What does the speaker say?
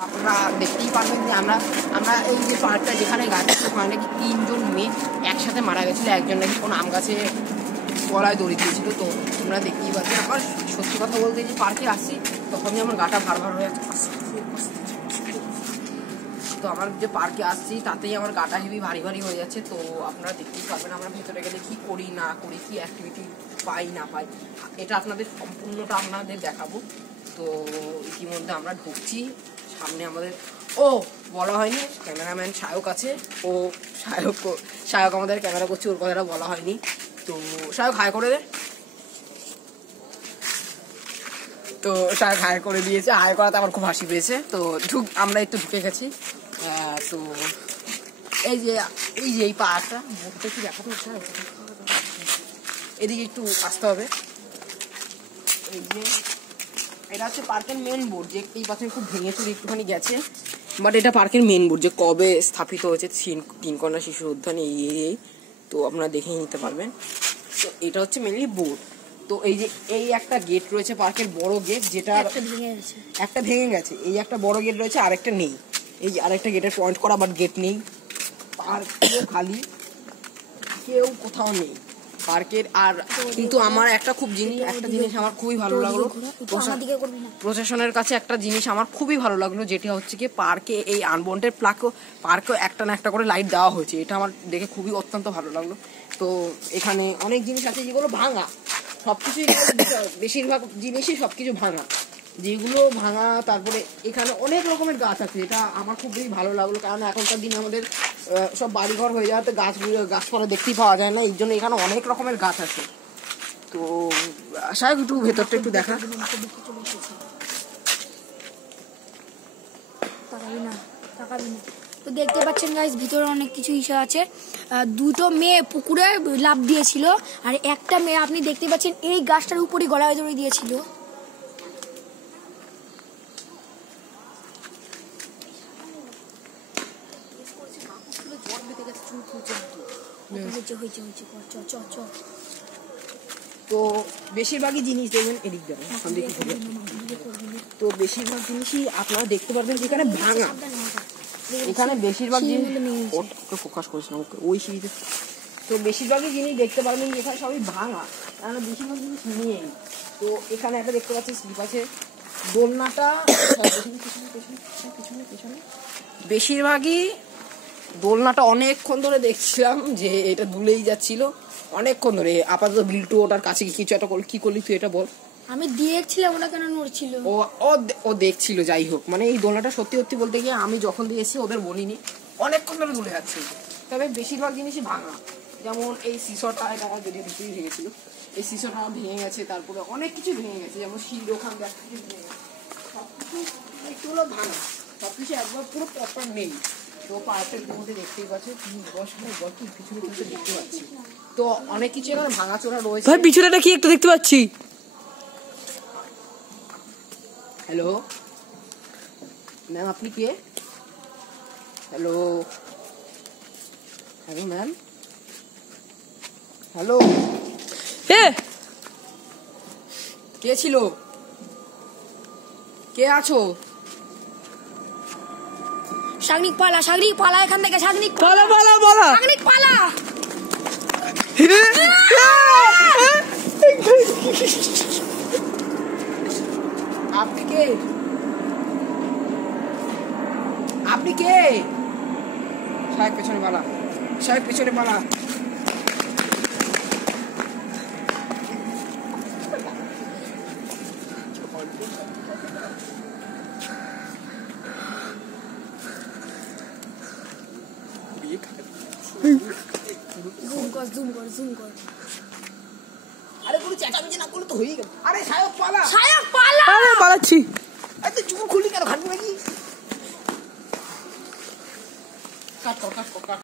আপনারা দেখতেই পারবেন যে আমরা এই যে পাহাড়টা যেখানে গাছ আছে ওখানে নাকি 3 জন মেয়ে একসাথে মারা গেছিলো। একজন নাকি কোনো আম গাছে গলায় দড়ি দিয়েছিল। তো আমরা দেখতেই পাচ্ছি। আমার সত্যি কথা বলতে যে পার্কে আসছি তখনই আমার গাটা ভার হয়ে যাচ্ছে। তো আমার যে পার্কে আসছি তাতেই আমার গাটা হেভি ভারী হয়ে যাচ্ছে। তো আপনারা দেখতেই পারবেন আমরা ভেতরে গেলে কি করি না করি, কি অ্যাক্টিভিটি পাই না পাই, এটা আপনাদের সম্পূর্ণটা আপনাদের দেখাবো। তো ইতিমধ্যে আমরা ঢুকছি। সামনে আমাদের বলা হয়নি ক্যামেরাম্যান সায়ক আছে। সায়ক আমাদের ক্যামেরা করছে, ওর কথাটা বলা হয়নি। তো সায়ক হাই করে দে। তো সায়ক হাই করে দিয়েছে। হাই করাতে আমার খুব হাসি পেয়েছে। তো আমরা একটু ঢুকে গেছি। তো এই যে এই পাহাড়টা বোর্ডটা একটু দেখাতে হচ্ছে, এদিকে একটু আসতে হবে। এই যে এটা হচ্ছে পার্কের মেন বোর্ড, যে এই পাশে খুব ভেঙে চুরে একটুখানি গেছে, বাট এটা পার্কের মেন বোর্ড যে কবে স্থাপিত হয়েছে, 3 কন্যা শিশু উদ্যান এই। তো আপনারা দেখে নিতে পারবেন। তো এটা হচ্ছে মেনলি বোর্ড। তো এই যে এই একটা গেট রয়েছে পার্কের বড় গেট, যেটা একটা ভেঙে গেছে। এই একটা বড় গেট রয়েছে, আরেকটা নেই। এই যে আরেকটা গেটের পয়েন্ট করা, বাট গেট নেই। পার্ক খালি, কেউ কোথাও নেই পার্কের। আর কিন্তু আমার একটা জিনিস আমার খুবই ভালো লাগলো, প্রশাসনের কাছে একটা জিনিস আমার খুবই ভালো লাগলো, যেটা হচ্ছে কি পার্কে এই আনওয়ান্টেড পার্কে একটা না একটা করে লাইট দেওয়া হয়েছে। এটা আমার দেখে খুবই অত্যন্ত ভালো লাগলো। তো এখানে অনেক জিনিস আছে যেগুলো ভাঙা, সবকিছুই বেশিরভাগ জিনিসই সবকিছু ভাঙা, যেগুলো ভাঙা। তারপরে এখানে অনেক রকমের গাছ আছে, এটা আমার খুবই ভালো লাগলো। কারণ এখনকার দিনে আমাদের সব বাড়িঘর হয়ে যাওয়াতে গাছপালা দেখতেই পাওয়া যায় না, এই জন্য এখানে অনেক রকমের গাছ আছে। তো সাহেব একটু ভেতরটা একটু দেখা। তো দেখতে পাচ্ছেন গাইস, ভিতরে অনেক কিছু ইস্যু আছে। দুটো মেয়ে পুকুরে লাফ দিয়েছিল, আর একটা মেয়ে আপনি দেখতে পাচ্ছেন এই গাছটার উপরে গলায় দড়ি দিয়েছিল। তো বেশিরভাগই জিনিস দেখবেন এদিক দেবেন, তো বেশিরভাগ জিনিসই আপনারা দেখতে পারবেন যেখানে ভাঙা। এখানে বেশিরভাগ জিনিস ফোকাস করিস না, ওই সিঁড়িতে। তো বেশিরভাগই জিনিস দেখতে পারবেন যেখানে সবই ভাঙা, কারণ বেশিরভাগ জিনিস নেই। তো এখানে একটা দেখতে পাচ্ছি স্লিপ আছে, দোলনাটা বেশিরভাগই দোলনাটা অনেকক্ষণ ধরে দেখছিলাম যে এটা দুলেই যাচ্ছিল অনেকক্ষণ ধরে। আপাতত বিল্টু ওটার কাছে কিছু একটা কি করলি তুই এটা বল। আমি দেখছিলাম ওটা কেন নড়ছিল। ও দেখছিল। যাই হোক, মানে এই দোলনাটা সত্যি বলতে গিয়ে আমি যখন দিয়েছি ওদের বলিনি, অনেকক্ষণ ধরে দুলে যাচ্ছে। তবে বেশিরভাগ জিনিসই ভাঙা, যেমন এই সিসরটা, এটা আমার বেরিয়ে ভিতরেই ভেঙেছিল। এই সিসরটা ভেঙে গেছে। তারপরে অনেক কিছু ভেঙে গেছে, যেমন শিল ওখান থেকে সবকিছু একটুগুলো ভাঙা, সবকিছু একবার পুরো প্রপার নেই। তো পার্কের মধ্যে দেখতেই পাচ্ছি পিছনে দেখতে পাচ্ছি। তো অনেক কিছু এখানে ভাঙাচোরা রয়েছে। ভাই পিছনেটা কি একটু দেখতে পাচ্ছি। হ্যালো ম্যাম, আপনি কে? হ্যালো ম্যাম, হ্যালো কে ছিল? কে আছো? সাগনিক পালা এখান থেকে, সাগনিক পালা। আপনি কে? সাহেব পেছনে পালা। জুম কর। আরে কোনো চেঁচামেচি না করলে তো হয়েই গেল। আরে সাহেব পালা। আরে পালাচ্ছি।